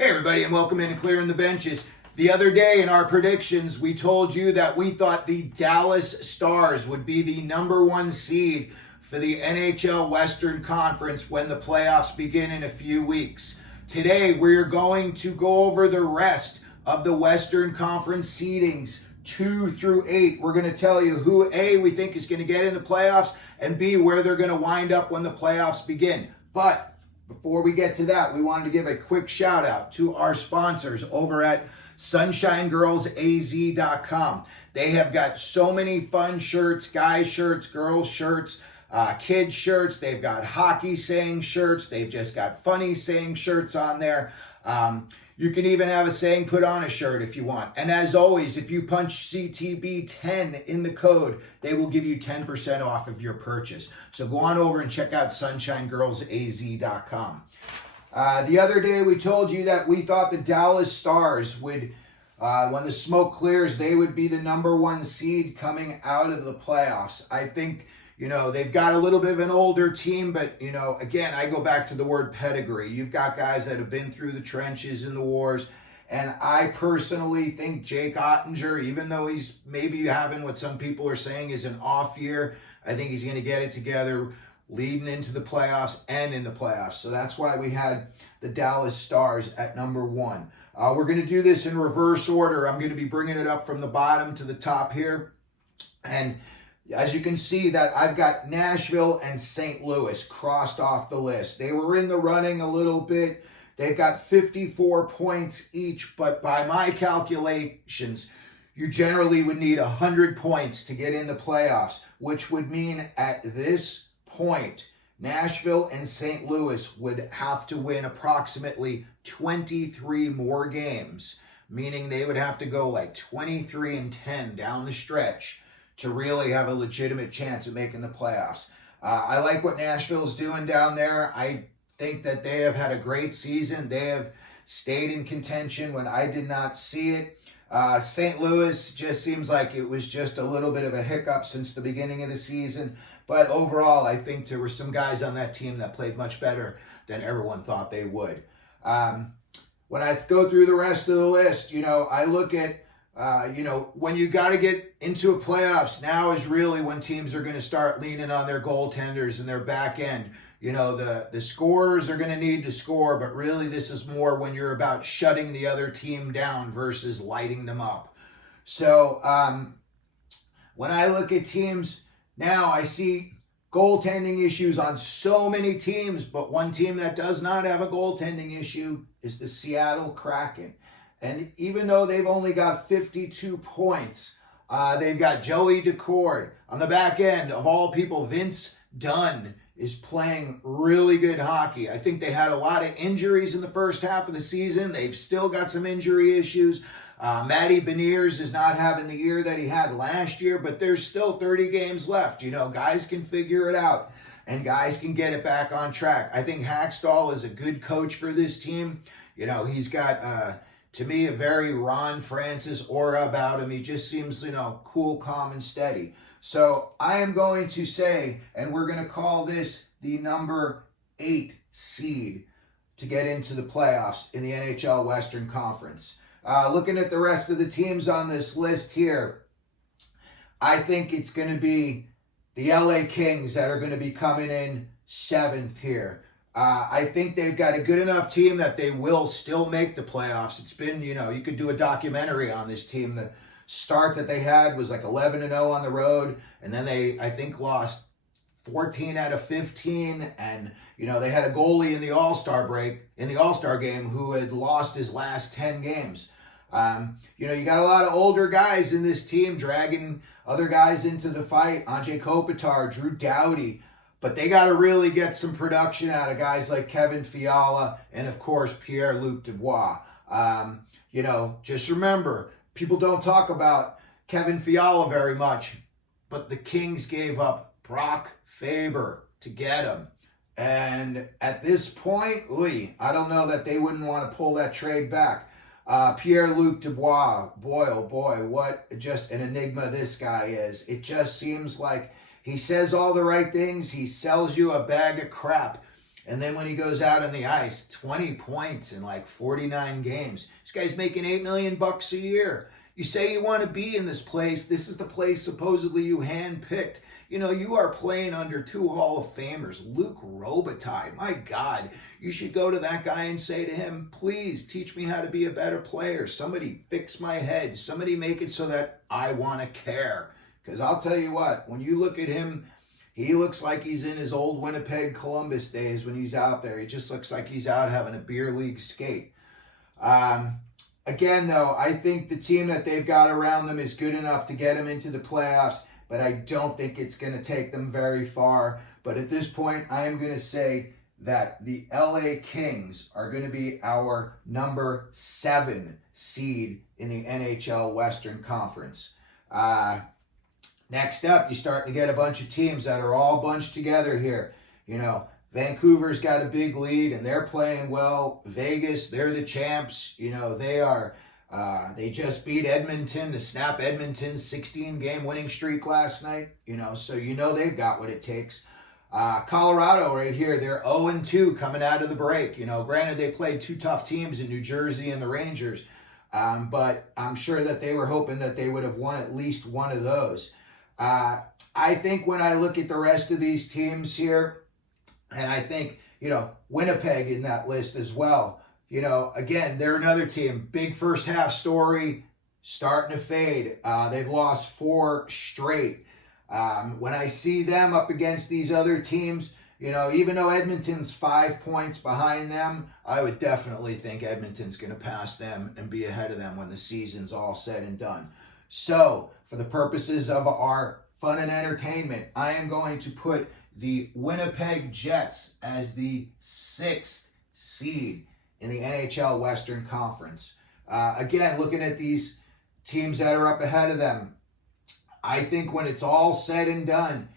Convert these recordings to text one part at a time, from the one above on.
Hey everybody, and welcome into Clearing the Benches. The other day in our predictions, we told you that we thought the Dallas Stars would be the number one seed for the NHL Western Conference when the playoffs begin in a few weeks. Today, we're going to go over the rest of the Western Conference seedings, 2 through 8. We're going to tell you who A, we think is going to get in the playoffs, and B, where they're going to wind up when the playoffs begin. But before we get to that, we wanted to give a quick shout out to our sponsors over at SunshineGirlsAZ.com. They have got so many fun shirts, guys shirts, girls shirts, kids shirts. They've got hockey saying shirts. They've just got funny saying shirts on there. You can even have a saying put on a shirt if you want. And as always, if you punch CTB10 in the code, they will give you 10% off of your purchase. So go on over and check out SunshineGirlsAZ.com. The other day we told you that we thought the Dallas Stars would, when the smoke clears, they would be the number one seed coming out of the playoffs. I think, they've got a little bit of an older team, but, again, I go back to the word pedigree. You've got guys that have been through the trenches in the wars, and I personally think Jake Ottinger, even though he's maybe having what some people are saying is an off year, I think he's going to get it together leading into the playoffs and in the playoffs. So that's why we had the Dallas Stars at number one. We're going to do this in reverse order. I'm going to be bringing it up from the bottom to the top here. And as you can see that I've got Nashville and St. Louis crossed off the list. They were in the running a little bit. They've got 54 points each, but by my calculations, you generally would need 100 points to get in the playoffs, which would mean at this point, Nashville and St. Louis would have to win approximately 23 more games, meaning they would have to go like 23-10 down the stretch to really have a legitimate chance of making the playoffs. I like what Nashville's doing down there. I think that they have had a great season. They have stayed in contention when I did not see it. St. Louis just seems like it was just a little bit of a hiccup since the beginning of the season. But overall, I think there were some guys on that team that played much better than everyone thought they would. When I go through the rest of the list, I look at, when you got to get into a playoffs, now is really when teams are going to start leaning on their goaltenders and their back end. The scorers are going to need to score, but really this is more when you're about shutting the other team down versus lighting them up. So when I look at teams, now I see goaltending issues on so many teams, but one team that does not have a goaltending issue is the Seattle Kraken. And even though they've only got 52 points, they've got Joey Daccord. On the back end, of all people, Vince Dunn is playing really good hockey. I think they had a lot of injuries in the first half of the season. They've still got some injury issues. Matty Beniers is not having the year that he had last year, but there's still 30 games left. Guys can figure it out, and guys can get it back on track. I think Hackstall is a good coach for this team. He's got, to me, a very Ron Francis aura about him. He just seems, cool, calm, and steady. So I am going to say, and we're going to call this the number 8 seed to get into the playoffs in the NHL Western Conference. Looking at the rest of the teams on this list here, I think it's going to be the LA Kings that are going to be coming in 7th here. I think they've got a good enough team that they will still make the playoffs. It's been, you could do a documentary on this team. The start that they had was like 11-0 on the road, and then they, I think, lost 14 out of 15, and they had a goalie in the All-Star game who had lost his last 10 games. You got a lot of older guys in this team dragging other guys into the fight. Anze Kopitar, Drew Doughty, but they got to really get some production out of guys like Kevin Fiala and, of course, Pierre-Luc Dubois. Just remember, people don't talk about Kevin Fiala very much, but the Kings gave up Brock Faber to get him. And at this point, I don't know that they wouldn't want to pull that trade back. Pierre-Luc Dubois, boy, oh boy, what just an enigma this guy is. It just seems like he says all the right things. He sells you a bag of crap. And then when he goes out on the ice, 20 points in like 49 games. This guy's making $8 million a year. You say you want to be in this place. This is the place supposedly you handpicked. You know, you are playing under two Hall of Famers. Luc Robitaille, my God. You should go to that guy and say to him, please teach me how to be a better player. Somebody fix my head. Somebody make it so that I want to care. Because I'll tell you what, when you look at him, he looks like he's in his old Winnipeg Columbus days when he's out there. He just looks like he's out having a beer league skate. Again, though, I think the team that they've got around them is good enough to get them into the playoffs, but I don't think it's going to take them very far. But at this point, I am going to say that the LA Kings are going to be our number 7 seed in the NHL Western Conference. Next up, you start to get a bunch of teams that are all bunched together here. You know, Vancouver's got a big lead and they're playing well. Vegas, they're the champs. You know, they just beat Edmonton to snap Edmonton's 16-game winning streak last night. You know, so you know they've got what it takes. Colorado right here, they're 0-2 coming out of the break. You know, granted they played 2 tough teams in New Jersey and the Rangers, but I'm sure that they were hoping that they would have won at least one of those. I think when I look at the rest of these teams here, and I think, you know, Winnipeg in that list as well, you know, again, they're another team. Big first half story, starting to fade. They've lost 4 straight. When I see them up against these other teams, you know, even though Edmonton's 5 points behind them, I would definitely think Edmonton's going to pass them and be ahead of them when the season's all said and done. So, for the purposes of our fun and entertainment, I am going to put the Winnipeg Jets as the 6th seed in the NHL Western Conference. Again, looking at these teams that are up ahead of them, I think when it's all said and done,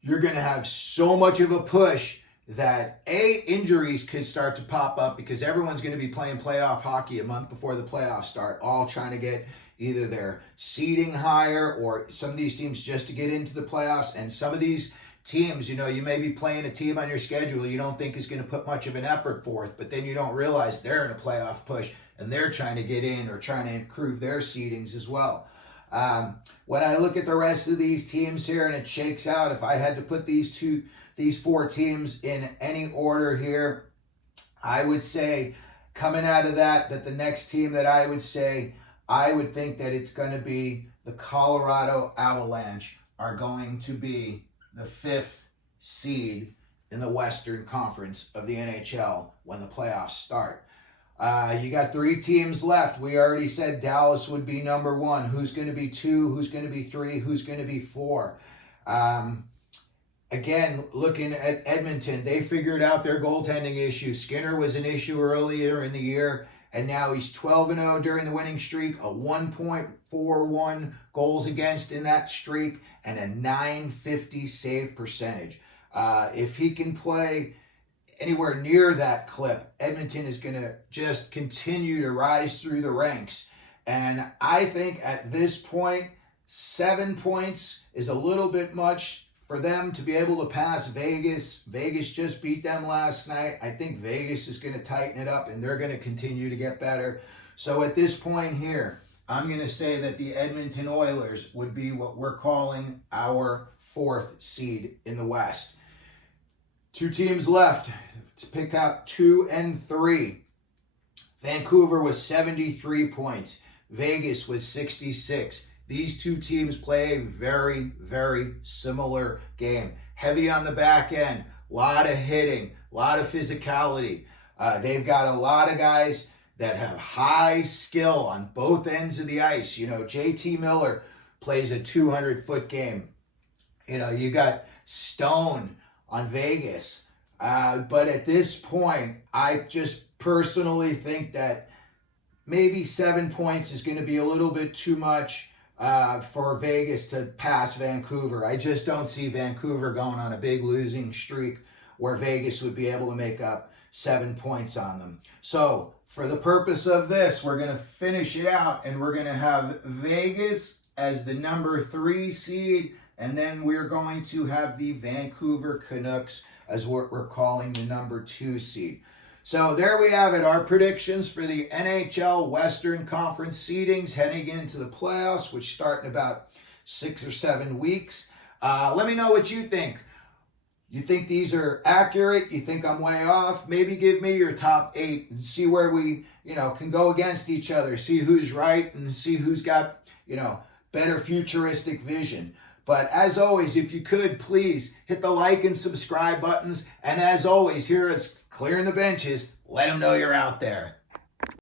you're going to have so much of a push that injuries could start to pop up because everyone's going to be playing playoff hockey a month before the playoffs start, all trying to get either their seeding higher or some of these teams just to get into the playoffs. And some of these teams, you know, you may be playing a team on your schedule you don't think is going to put much of an effort forth, but then you don't realize they're in a playoff push and they're trying to get in or trying to improve their seedings as well. When I look at the rest of these teams here and it shakes out, if I had to put these 4 teams in any order here, I would say coming out of that the next team that I would say, I would think that it's going to be the Colorado Avalanche are going to be the 5th seed in the Western Conference of the NHL when the playoffs start. You got 3 teams left. We already said Dallas would be number 1. Who's going to be 2? Who's going to be 3? Who's going to be 4? Again, looking at Edmonton, they figured out their goaltending issue. Skinner was an issue earlier in the year, and now he's 12-0 during the winning streak, a 1.41 goals against in that streak, and a .950 save percentage. If he can play anywhere near that clip, Edmonton is going to just continue to rise through the ranks. And I think at this point, 7 points is a little bit much for them to be able to pass Vegas. Vegas just beat them last night. I think Vegas is going to tighten it up and they're going to continue to get better. So at this point here, I'm going to say that the Edmonton Oilers would be what we're calling our 4th seed in the West. 2 teams left to pick out 2 and 3. Vancouver was 73 points. Vegas was 66. These 2 teams play a very, very similar game. Heavy on the back end, a lot of hitting, a lot of physicality. They've got a lot of guys that have high skill on both ends of the ice. You know, JT Miller plays a 200-foot game. You know, you got Stone on Vegas. But at this point, I just personally think that maybe 7 points is going to be a little bit too much for Vegas to pass Vancouver. I just don't see Vancouver going on a big losing streak where Vegas would be able to make up 7 points on them. So for the purpose of this, we're going to finish it out and we're going to have Vegas as the number 3 seed, and then we're going to have the Vancouver Canucks as what we're calling the number 2 seed. So there we have it, our predictions for the NHL Western Conference seedings heading into the playoffs, which start in about 6 or 7 weeks. Let me know what you think. You think these are accurate? You think I'm way off? Maybe give me your top 8 and see where we, can go against each other, see who's right and see who's got, better futuristic vision. But as always, if you could, please hit the like and subscribe buttons. And as always, here is Clearing the Benches. Let them know you're out there.